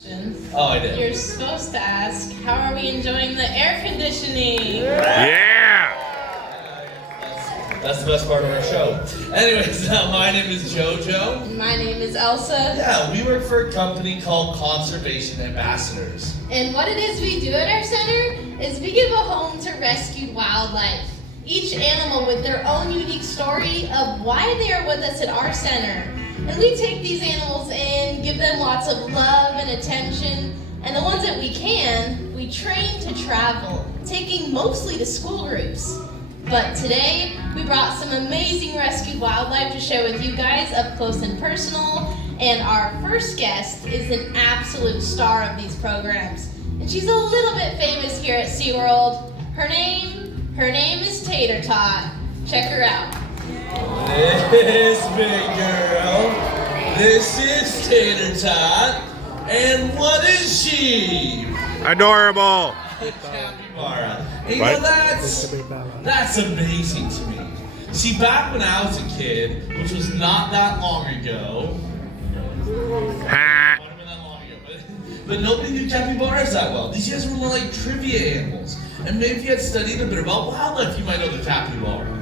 Oh, I did. You're supposed to ask, how are we enjoying the air conditioning? Yeah! That's the best part of our show. Anyways, my name is JoJo. My name is Elsa. Yeah, we work for a company called Conservation Ambassadors. And what it is we do at our center is we give a home to rescued wildlife. Each animal with their own unique story of why they are with us at our center. And we take these animals in, give them lots of love and attention, and the ones that we can, we train to travel, taking mostly to school groups. But today, we brought some amazing rescued wildlife to share with you guys up close and personal, and our first guest is an absolute star of these programs. And she's a little bit famous here at Seaworld. Her name is Tater Tot. Check her out. This big girl, this is Tater Tot, and what is she? Adorable! A capybara. And you What? know, that's amazing to me. See, back when I was a kid, which was not that long ago, Ha! might have been that long ago, but nobody knew capybaras that well. These guys were more like trivia animals. And maybe if you had studied a bit about wildlife, you might know the capybara.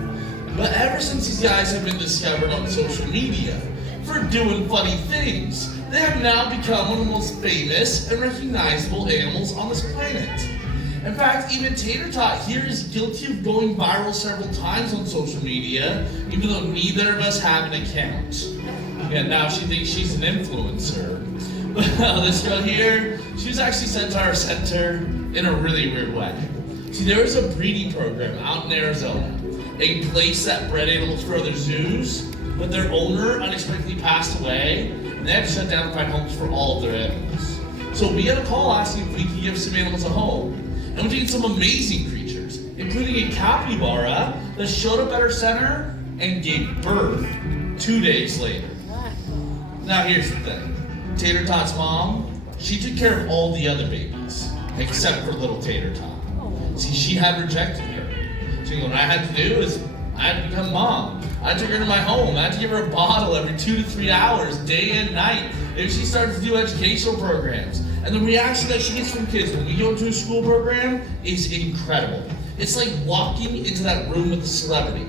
But ever since these guys have been discovered on social media for doing funny things, they have now become one of the most famous and recognizable animals on this planet. In fact, even Tater Tot here is guilty of going viral several times on social media, even though neither of us have an account. And now she thinks she's an influencer. Well, this girl here, she was actually sent to our center in a really weird way. See, there was a breeding program out in Arizona, a place that bred animals for other zoos, but their owner unexpectedly passed away, and they had to shut down and find homes for all of their animals. So we had a call asking if we could give some animals a home, and we did some amazing creatures, including a capybara that showed up at our center and gave birth 2 days later. Now here's the thing. Tater Tot's mom, she took care of all the other babies, except for little Tater Tot. See, she had rejected her. So what I had to do is, I had to become mom. I took her to my home. I had to give her a bottle every 2 to 3 hours, day and night. And she started to do educational programs. And the reaction that she gets from kids when we go to a school program is incredible. It's like walking into that room with a celebrity.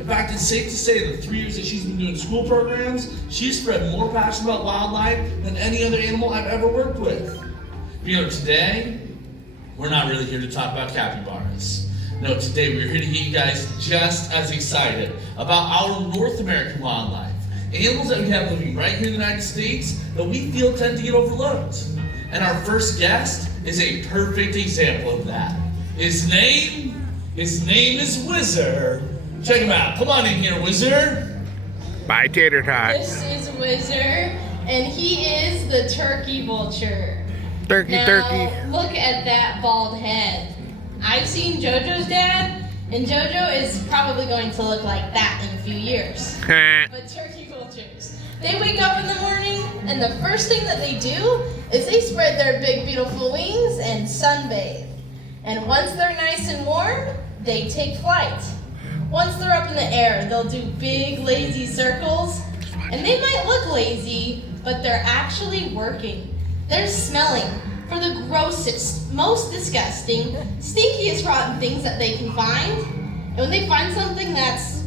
In fact, it's safe to say that the 3 years that she's been doing school programs, she's spread more passion about wildlife than any other animal I've ever worked with. You know, today, we're not really here to talk about capybaras. No, today we're here to get you guys just as excited about our North American wildlife. Animals that we have living right here in the United States that we feel tend to get overlooked. And our first guest is a perfect example of that. His name is Whizzer. Check him out. Come on in here, Whizzer. Bye, Tater Tot. This is Whizzer, and he is the turkey vulture. Turkey, Now, turkey. look at that bald head. I've seen JoJo's dad, and JoJo is probably going to look like that in a few years. Ha! But turkey vultures, they wake up in the morning, and the first thing that they do is they spread their big, beautiful wings and sunbathe. And once they're nice and warm, they take flight. Once they're up in the air, they'll do big, lazy circles, and they might look lazy, but they're actually working. They're smelling for the grossest, most disgusting, stinkiest rotten things that they can find. And when they find something that's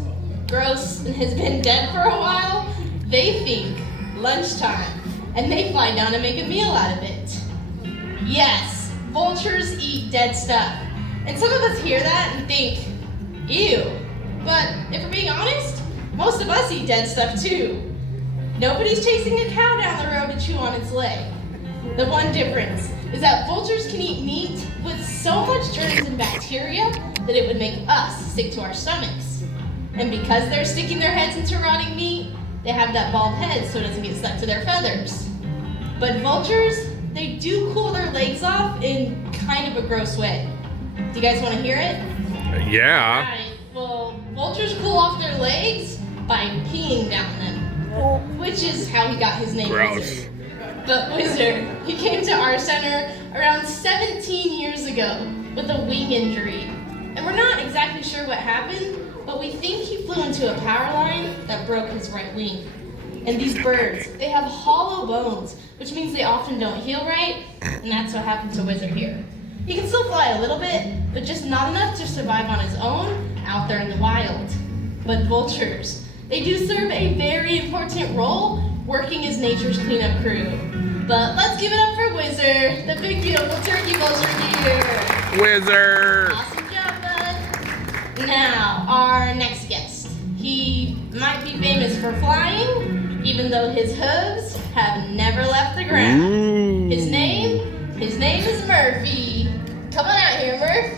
gross and has been dead for a while, they think lunchtime, and they fly down and make a meal out of it. Yes, vultures eat dead stuff. And some of us hear that and think, ew. But if we're being honest, most of us eat dead stuff too. Nobody's chasing a cow down the road to chew on its leg. The one difference is that vultures can eat meat with so much germs and bacteria that it would make us sick to our stomachs. And because they're sticking their heads into rotting meat, they have that bald head so it doesn't get stuck to their feathers. But vultures, they do cool their legs off in kind of a gross way. Do you guys want to hear it? Yeah. Right. Well, vultures cool off their legs by peeing down them, which is how he got his name. Gross. Whizzer. But Whizzer, he came to our center around 17 years ago with a wing injury. And we're not exactly sure what happened, but we think he flew into a power line that broke his right wing. And these birds, they have hollow bones, which means they often don't heal right, and that's what happened to Wizard here. He can still fly a little bit, but just not enough to survive on his own out there in the wild. But vultures, they do serve a very important role working as nature's cleanup crew. But let's give it up for Wizard, the big beautiful turkey vulture here. Wizard. Awesome job, bud. Now, our next guest. He might be famous for flying, even though his hooves have never left the ground. Ooh. His name is Murphy. Come on out here, Murph.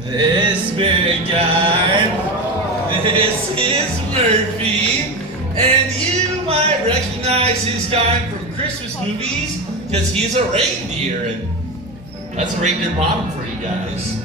This big guy, this is Murphy, and you might recognize this guy from Christmas movies because he's a reindeer, and that's a reindeer bottom for you guys.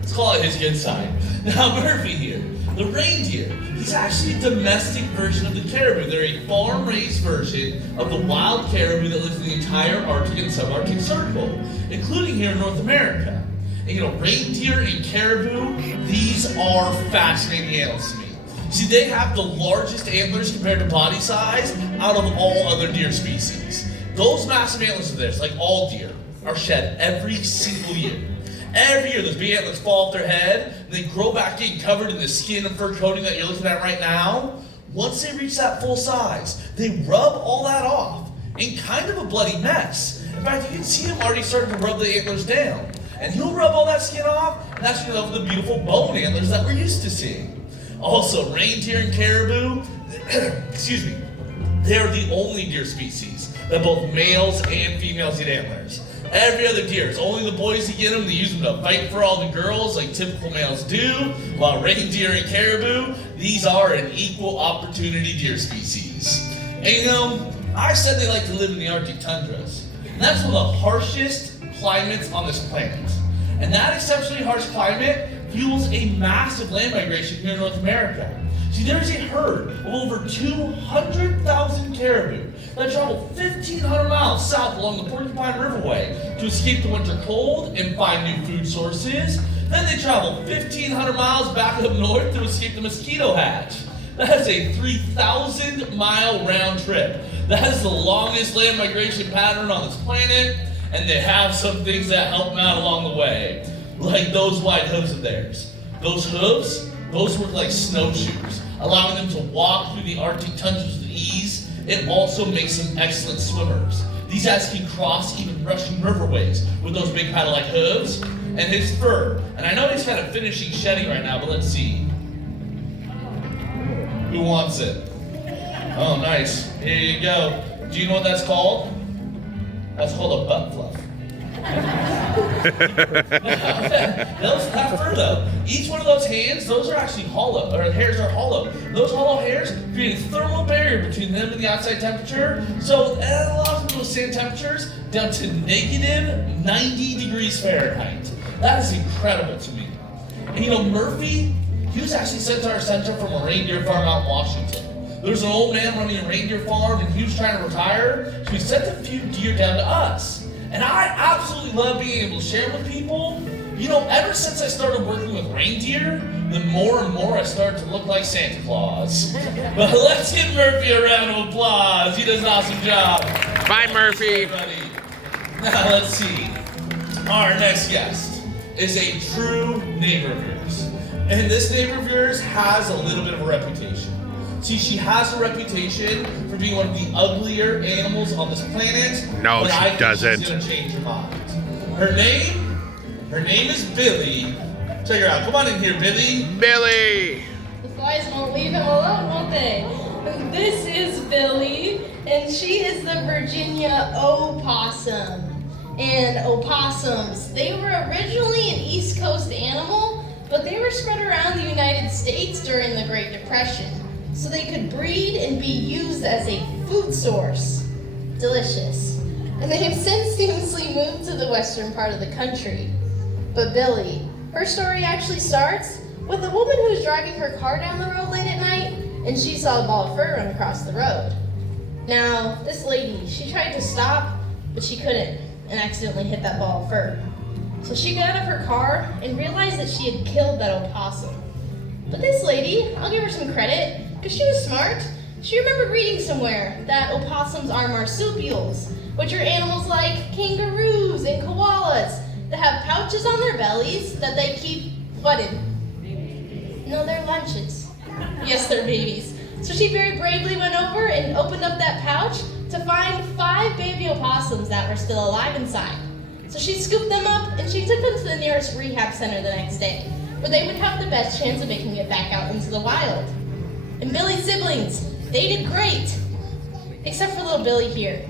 Let's call it his good side. Now Murphy here, the reindeer, he's actually a domestic version of the caribou. They're a farm-raised version of the wild caribou that lives in the entire Arctic and subarctic circle, including here in North America. And you know, reindeer and caribou, these are fascinating animals to me. See, they have the largest antlers compared to body size out of all other deer species. Those massive antlers of theirs, like all deer, are shed every single year. Every year, those big antlers fall off their head, and they grow back in covered in the skin and fur coating that you're looking at right now. Once they reach that full size, they rub all that off in kind of a bloody mess. In fact, you can see him already starting to rub the antlers down. And he'll rub all that skin off, and that's when you'll have the beautiful bone antlers that we're used to seeing. Also, reindeer and caribou, excuse me, they're the only deer species that both males and females eat antlers. Every other deer, it's only the boys who get them. They use them to fight for all the girls like typical males do, while reindeer and caribou, these are an equal opportunity deer species. And you know, I said they like to live in the Arctic tundras, and that's one of the harshest climates on this planet. And that exceptionally harsh climate fuels a massive land migration here in North America. See, there's a herd of over 200,000 caribou that travel 1,500 miles south along the Porcupine Riverway to escape the winter cold and find new food sources. Then they travel 1,500 miles back up north to escape the mosquito hatch. That is a 3,000-mile round trip. That is the longest land migration pattern on this planet, and they have some things that help them out along the way, like those wide hooves of theirs. Those hooves, those work like snowshoes, allowing them to walk through the Arctic tundras with ease. It also makes them excellent swimmers. These guys can cross even rushing riverways with those big paddle-like hooves. And his fur, and I know he's kind of finishing shedding right now, but let's see. Who wants it? Oh, nice. Here you go. Do you know what that's called? That's called a butt fluff. That fur though, each one of those hands, those are actually hollow, or hairs are hollow. Those hollow hairs create a thermal barrier between them and the outside temperature, so that allows them to withstand temperatures down to negative 90 degrees Fahrenheit. That is incredible to me. And you know, Murphy, he was actually sent to our center from a reindeer farm out in Washington. There was an old man running a reindeer farm and he was trying to retire, so he sent a few deer down to us. And I absolutely love being able to share with people. You know, ever since I started working with reindeer, the more and more I started to look like Santa Claus. But let's give Murphy a round of applause. He does an awesome job. Bye, Murphy. Now let's see. Our next guest is a true neighbor of yours. And this neighbor of yours has a little bit of a reputation. See, she has a reputation for being one of the uglier animals on this planet. No, but she doesn't. She's gonna change her mind. Her name is Billy. Check her out. Come on in here, Billy. Billy. The flies won't leave him alone, won't they? This is Billy, and she is the Virginia opossum. And opossums, they were originally an East Coast animal, but they were spread around the United States during the Great Depression, so they could breed and be used as a food source. Delicious. And they have since seamlessly moved to the western part of the country. But Billy, her story actually starts with a woman who was driving her car down the road late at night, and she saw a ball of fur run across the road. Now, this lady, she tried to stop, but she couldn't, and accidentally hit that ball of fur. So she got out of her car and realized that she had killed that opossum. But this lady, I'll give her some credit, Because she was smart. She remembered reading somewhere that opossums are marsupials, which are animals like kangaroos and koalas that have pouches on their bellies that they keep, what in? No, they're lunches. Yes, they're babies. So she very bravely went over and opened up that pouch to find 5 baby opossums that were still alive inside. So she scooped them up and she took them to the nearest rehab center the next day, where they would have the best chance of making it back out into the wild. And Billy's siblings, they did great, except for little Billy here,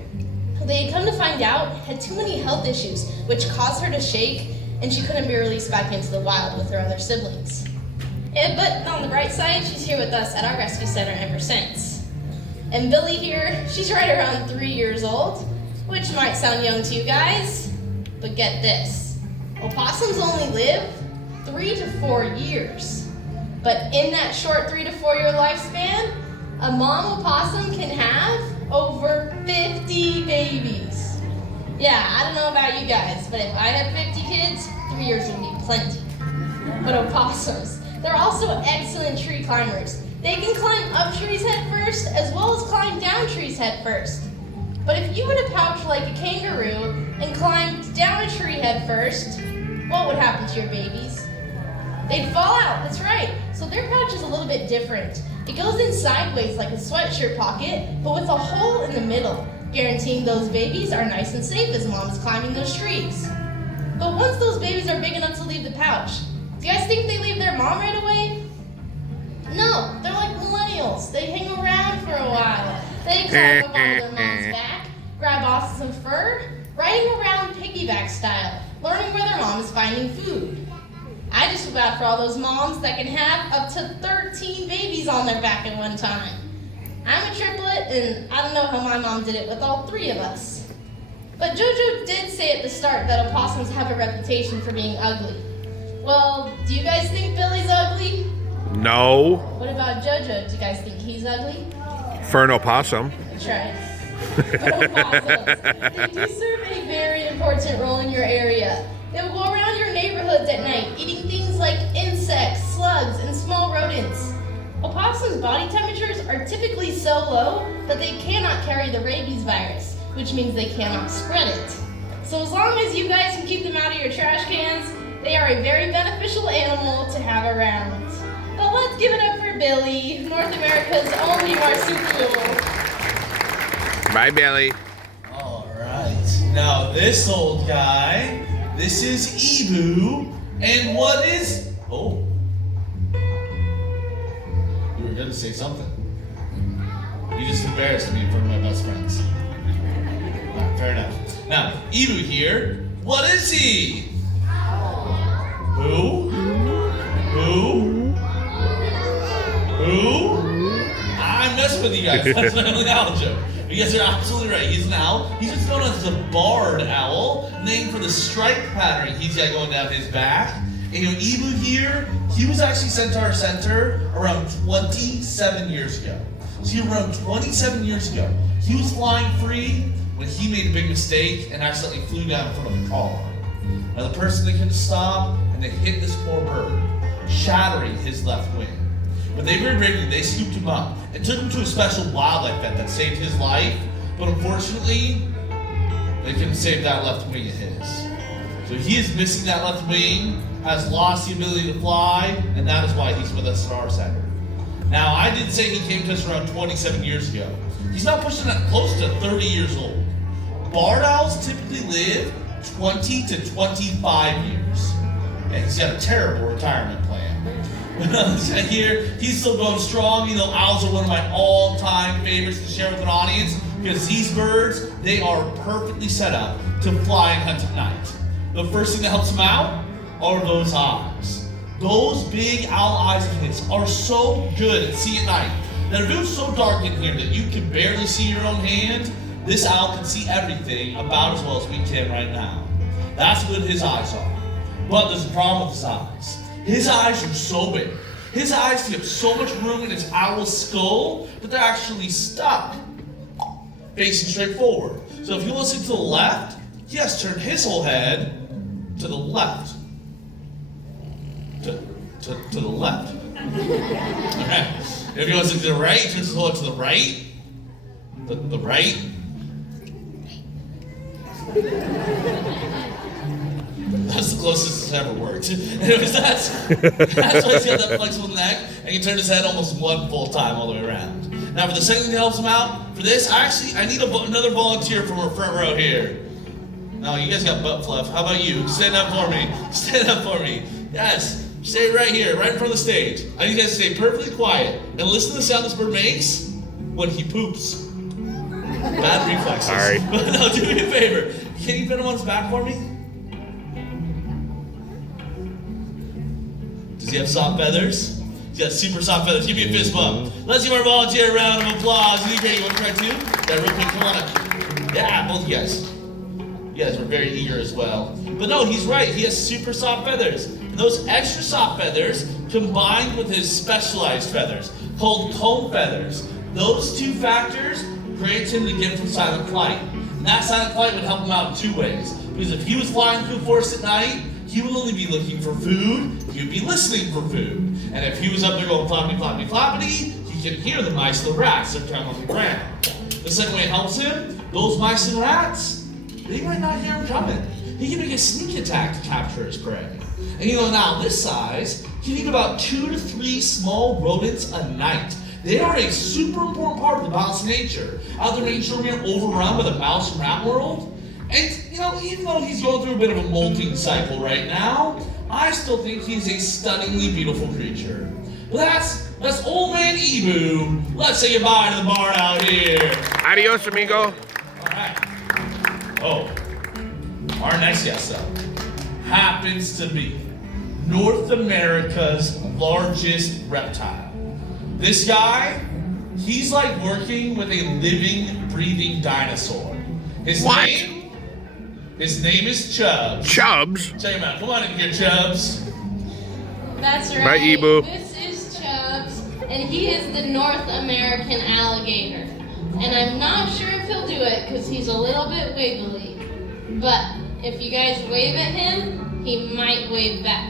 who they had come to find out had too many health issues, which caused her to shake, and she couldn't be released back into the wild with her other siblings. But on the bright side, she's here with us at our rescue center ever since. And Billy here, she's right around 3 years old, which might sound young to you guys, but get this. Opossums only live 3 to 4 years. But in that short 3 to 4 year lifespan, a mom opossum can have over 50 babies. Yeah, I don't know about you guys, but if I had 50 kids, 3 years would be plenty. But opossums, they're also excellent tree climbers. They can climb up trees head first, as well as climb down trees head first. But if you were to pouch like a kangaroo and climbed down a tree head first, what would happen to your babies? They'd fall out, that's right. So their pouch is a little bit different. It goes in sideways like a sweatshirt pocket, but with a hole in the middle, guaranteeing those babies are nice and safe as mom is climbing those trees. But once those babies are big enough to leave the pouch, do you guys think they leave their mom right away? No, they're like millennials. They hang around for a while. They climb up onto their mom's back, grab off some fur, riding around piggyback style, learning where their mom is finding food. I just feel bad for all those moms that can have up to 13 babies on their back at one time. I'm a triplet, and I don't know how my mom did it with all 3 of us. But JoJo did say at the start that opossums have a reputation for being ugly. Well, do you guys think Billy's ugly? No. What about JoJo? Do you guys think he's ugly? For an opossum. That's right. But opossums, they do serve a very important role in your area. They will go around your neighborhoods at night, eating things like insects, slugs, and small rodents. Opossums' body temperatures are typically so low that they cannot carry the rabies virus, which means they cannot spread it. So as long as you guys can keep them out of your trash cans, they are a very beneficial animal to have around. But let's give it up for Billy, North America's only marsupial. Bye, Billy. All right. Now this old guy, this is Ebu, and what is? Oh, you were gonna say something. You just embarrassed me in front of my best friends. All right, fair enough. Now Ebu here. What is he? Who? I'm messing with you guys. That's my only owl joke. You guys are absolutely right. He's an owl. He's just known as the barred owl, named for the stripe pattern he's got going down his back. And you know, Ebu here, he was actually sent to our center around 27 years ago. So around 27 years ago, he was flying free when he made a big mistake and accidentally flew down in front of a car. Now the person they couldn't stop, and they hit this poor bird, shattering his left wing. But they were bravely, they scooped him up and took him to a special wildlife vet that saved his life. But unfortunately, they couldn't save that left wing of his. So he is missing that left wing, has lost the ability to fly, and that is why he's with us at our center. Now, I did say he came to us around 27 years ago. He's not pushing that close to 30 years old. Barred owls typically live 20 to 25 years. And he's got a terrible retirement plan. Here, he's still going strong. You know, owls are one of my all-time favorites to share with an audience because these birds, they are perfectly set up to fly and hunt at night. The first thing that helps them out are those eyes. Those big owl eyes of his are so good at seeing at night that if it was so dark in here that you can barely see your own hand, this owl can see everything about as well as we can right now. That's what his eyes are. But there's a problem with his eyes. His eyes are so big. His eyes take up so much room in his owl's skull that they're actually stuck facing straight forward. So if you listen to the left, he has to turn his whole head to the left. To the left. Alright. If he wants to the right, he turns his head to the right. The right. That's the closest it's ever worked. Anyways, that's why he's got that flexible neck, and he can turn his head almost one full time all the way around. Now, for the second thing that helps him out, for this, I need another volunteer from our front row here. No, you guys got butt fluff. How about you? Stand up for me. Stand up for me. Yes, stay right here, right in front of the stage. I need you guys to stay perfectly quiet and listen to the sound this bird makes when he poops. Bad reflexes. Sorry. But no, do me a favor. Can you put him on his back for me? Does he have soft feathers? He's got super soft feathers. Give me a fist bump. Let's give our volunteer a round of applause. You great. You want to try too? Yeah, real quick. Come on up. Yeah, both of you guys. You guys were very eager as well. But no, he's right. He has super soft feathers. And those extra soft feathers combined with his specialized feathers called comb feathers. Those two factors creates him the gift of silent flight. And that silent flight would help him out in two ways. Because if he was flying through the forest at night, he would only be looking for food, he would be listening for food. And if he was up there going floppity, floppity, floppity, he can hear the mice and the rats that come on the ground. The second way it helps him, those mice and rats, they might not hear him coming. He can make a sneak attack to capture his prey. And you know, now this size, he can eat about 2 to 3 small rodents a night. They are a super important part of the balanced nature. Out there making sure we aren't overrun by the mouse and rat world. And, you know, even though he's going through a bit of a molting cycle right now, I still think he's a stunningly beautiful creature. But that's old man Ebu. Let's say goodbye to the barn out here. Adios, amigo. Alright. Oh, our next guest, though, happens to be North America's largest reptile. This guy, he's like working with a living, breathing dinosaur. His name is Chubbs. Chubbs? Check him out. Come on in here, Chubbs. That's right. Bye, Ebu. This is Chubbs, and he is the North American alligator. And I'm not sure if he'll do it because he's a little bit wiggly. But if you guys wave at him, he might wave back.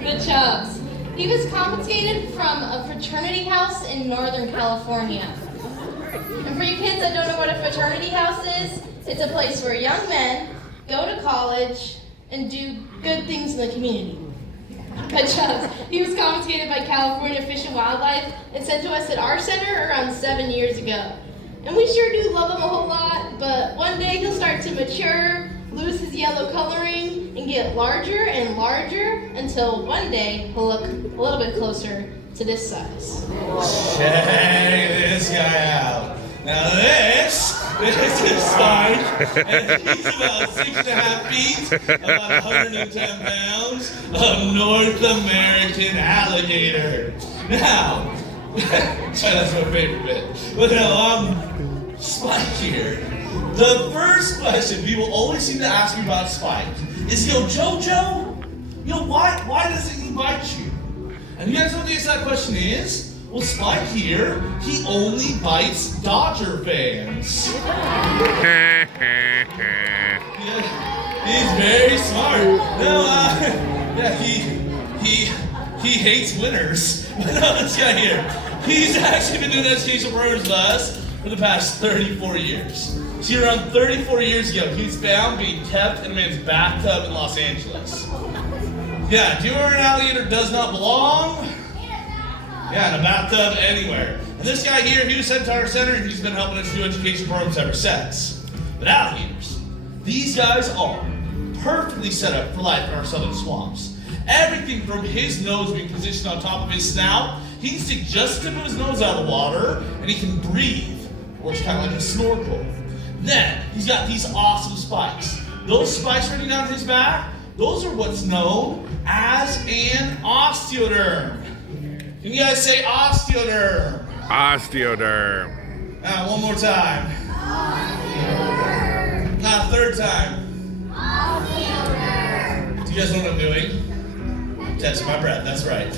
The Chubbs. He was confiscated from a fraternity house in Northern California. And for you kids that don't know what a fraternity house is, it's a place where young men go to college and do good things in the community. But Chubbs, he was confiscated by California Fish and Wildlife and sent to us at our center around 7 years ago. And we sure do love him a whole lot, but one day he'll start to mature, lose his yellow coloring, and get larger and larger until one day he'll look a little bit closer to this size. Check this guy out. Now this is Spike, and he's about 6.5 feet, about 110 pounds of North American alligator. Now, sorry, that's my favorite bit. But now, Spike here. The first question people always seem to ask me about Spike is, Jojo, why doesn't he bite you? And you guys know what the answer to that question is? Well, Spike here, he only bites Dodger fans. Yeah, he's very smart. No, he hates winners. But no, this guy here, he's actually been doing educational programs with us for the past 34 years. See, around 34 years ago, he was found being kept in a man's bathtub in Los Angeles. Yeah, do you know where an alligator does not belong? Yeah, in a bathtub anywhere. And this guy here, he was sent to our center, and he's been helping us do education programs ever since. But alligators, these guys are perfectly set up for life in our southern swamps. Everything from his nose being positioned on top of his snout, he can stick just the tip of his nose out of the water, and he can breathe, or it's kind of like a snorkel. Then, he's got these awesome spikes. Those spikes running down his back, those are what's known as an osteoderm. Can you guys say osteoderm? Osteoderm. Now, one more time. Osteoderm. Now, third time. Osteoderm. Do you guys know what I'm doing? Catching my breath, that's right.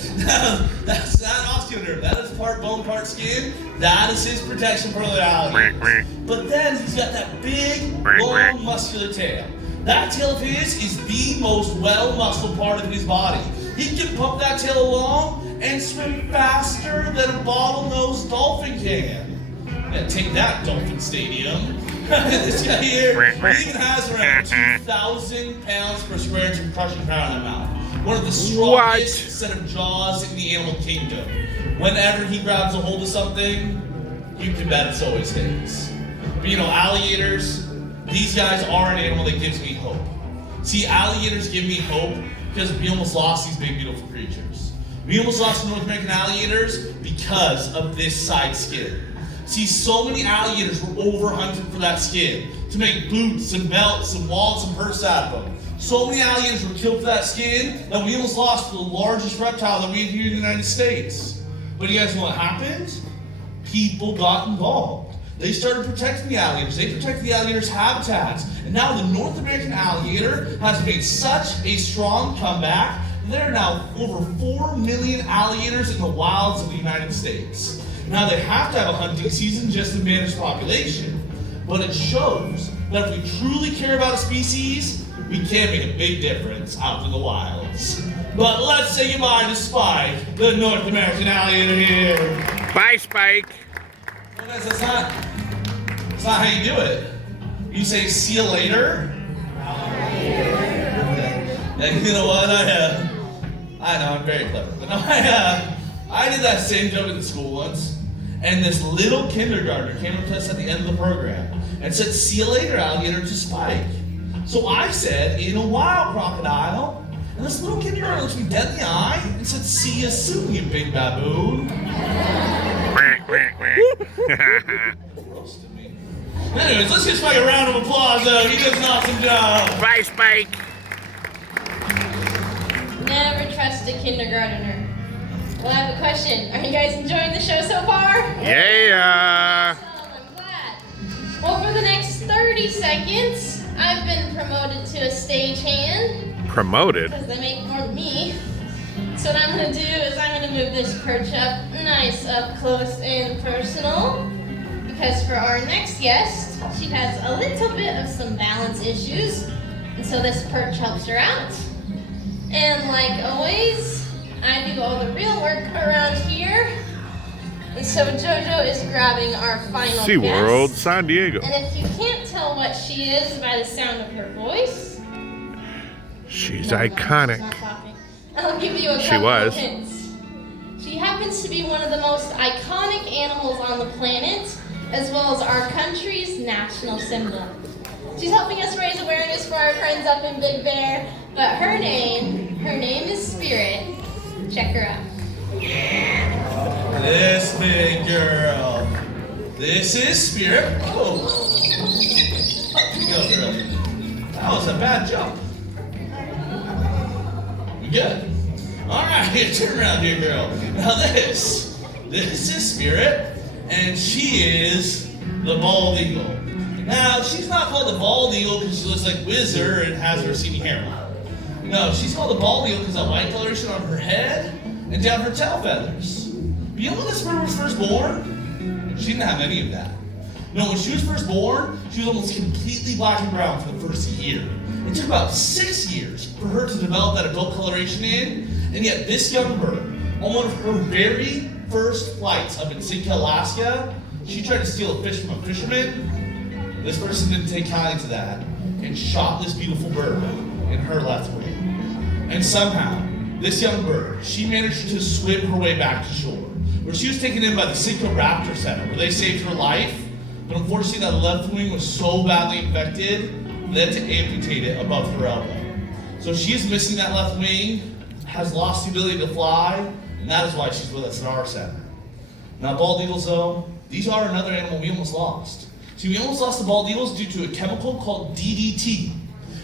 That's not osteoderm, that is part bone, part skin. That is his protection for the alligators. But then he's got that big, long, muscular tail. That tail of his is the most well-muscled part of his body. He can pump that tail along and swim faster than a bottlenose dolphin can. Yeah, take that, Dolphin Stadium. This guy here, he even has around 2,000 pounds per square inch of crushing power in the mouth. One of the strongest set of jaws in the animal kingdom. Whenever he grabs a hold of something, you can bet it's always his. But you know, alligators, these guys are an animal that gives me hope. See, alligators give me hope because we almost lost these big, beautiful creatures. We almost lost the North American alligators because of this side skin. See, so many alligators were over-hunted for that skin to make boots and belts and wallets and purses out of them. So many alligators were killed for that skin that we almost lost the largest reptile that we have here in the United States. But you guys know what happened? People got involved. They started protecting the alligators. They protected the alligators' habitats. And now the North American alligator has made such a strong comeback. There are now over 4 million alligators in the wilds of the United States. Now they have to have a hunting season just to manage population. But it shows that if we truly care about a species, we can make a big difference out in the wilds. But let's say goodbye to Spike, the North American alligator here. Bye, Spike. Well, guys, that's not how you do it. You say, see you later. And you know what? I know I'm very clever, but no, I did that same joke in school once, and this little kindergartner came up to us at the end of the program and said, "See you later, alligator," to Spike. So I said, "In a while, crocodile." And this little kindergartner looked me dead in the eye and said, "See you soon, you big baboon." Roasted me. Anyways, let's give Spike a round of applause, though. He does an awesome job. Bye, Spike. Never trust a kindergartner. Well, I have a question. Are you guys enjoying the show so far? Yeah. Awesome, I'm glad. Well, for the next 30 seconds, I've been promoted to a stagehand. Promoted? Because they make more than me. So what I'm going to do is I'm going to move this perch up nice up close and personal. Because for our next guest, she has a little bit of some balance issues. And so this perch helps her out. And like always, I do all the real work around here. And so JoJo is grabbing our final Seaworld guest. San Diego. And if you can't tell what she is by the sound of her voice, She's no, iconic. she's not talking. I'll give you a couple of hints. She happens to be one of the most iconic animals on the planet, as well as our country's national symbol. She's helping us raise awareness for our friends up in Big Bear, but her name is Spirit. Check her out. This big girl. This is Spirit. Oh. Up you go, girl. That was a bad jump. You good? Alright, turn around here, girl. Now this is Spirit, and she is the bald eagle. Now, she's not called the bald eagle because she looks like Whizzer and has her receding hairline. No, she's called the bald eagle because of white coloration on her head and down her tail feathers. But you know when this bird was first born? She didn't have any of that. No, when she was first born, she was almost completely black and brown for the first year. It took about 6 years for her to develop that adult coloration in, and yet this young bird, on one of her very first flights up in Sitka, Alaska, she tried to steal a fish from a fisherman. This person didn't take kindly to that and shot this beautiful bird in her left wing. And somehow, this young bird, she managed to swim her way back to shore, where she was taken in by the Sitka Raptor Center, where they saved her life. But unfortunately, that left wing was so badly infected, they had to amputate it above her elbow. So she is missing that left wing, has lost the ability to fly, and that is why she's with us at our center. Now, bald eagles, though, these are another animal we almost lost. See, we almost lost the bald eagles due to a chemical called DDT.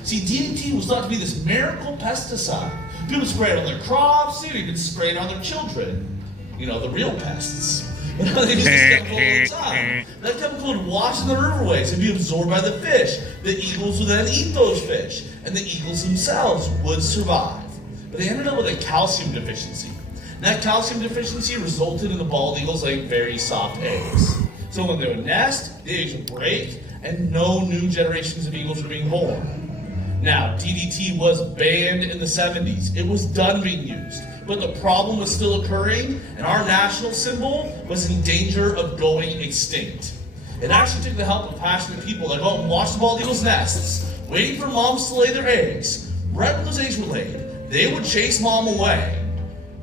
See, DDT was thought to be this miracle pesticide. People spray it on their crops, they even spray it on their children. You know, the real pests. They use this chemical all the time. That chemical would wash in the riverways and be absorbed by the fish. The eagles would then eat those fish, and the eagles themselves would survive. But they ended up with a calcium deficiency. And that calcium deficiency resulted in the bald eagles laying very soft eggs. So when they would nest, the eggs would break, and no new generations of eagles were being born. Now, DDT was banned in the 70s. It was done being used, but the problem was still occurring, and our national symbol was in danger of going extinct. It actually took the help of passionate people that go out and watch the bald eagles' nests, waiting for moms to lay their eggs. Right when those eggs were laid, they would chase mom away,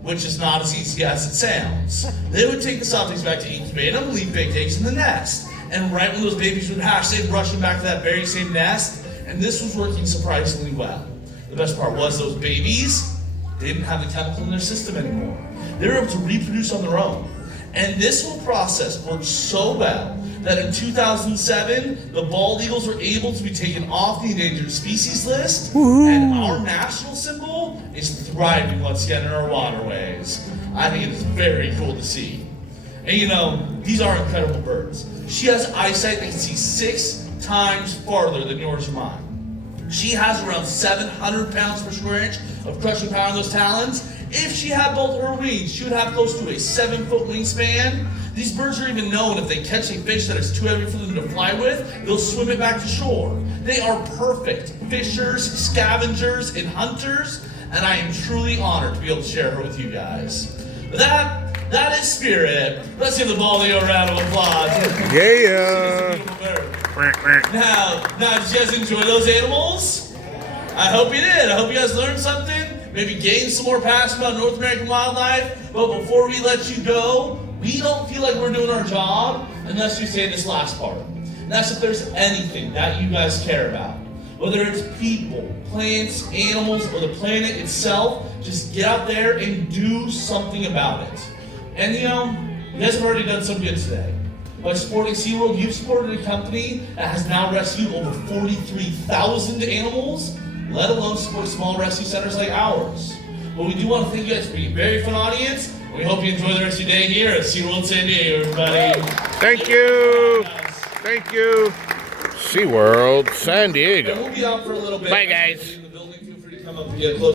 which is not as easy as it sounds. They would take the soft eggs back to incubate them, leave baked eggs in the nest. And right when those babies would hatch, they'd rush them back to that very same nest, and this was working surprisingly well. The best part was those babies, they didn't have the chemical in their system anymore. They were able to reproduce on their own. And this whole process worked so well that in 2007, the bald eagles were able to be taken off the endangered species list, and our national symbol is thriving once again in our waterways. I think it is very cool to see. And you know, these are incredible birds. She has eyesight that can see 6 times farther than yours or mine. She has around 700 pounds per square inch of crushing power in those talons. If she had both her wings, she would have close to a 7-foot wingspan. These birds are even known if they catch a fish that is too heavy for them to fly with, they'll swim it back to shore. They are perfect fishers, scavengers, and hunters, and I am truly honored to be able to share her with you guys. That is Spirit. Let's give the bald eagle a round of applause. Yeah. Now, did you guys enjoy those animals? I hope you did. I hope you guys learned something. Maybe gain some more passion about North American wildlife. But before we let you go, we don't feel like we're doing our job unless you say this last part. And that's if there's anything that you guys care about. Whether it's people, plants, animals, or the planet itself, just get out there and do something about it. And you know, you guys have already done some good today. By supporting Seaworld, you've supported a company that has now rescued over 43,000 animals, let alone support small rescue centers like ours. But we do want to thank you guys for being a very fun audience. We hope you enjoy the rest of your day here at Seaworld San Diego, everybody. Thank you. Thank you. SeaWorld San Diego. And we'll be out for a little bit. Bye, guys. In the building, feel free to come up and get close.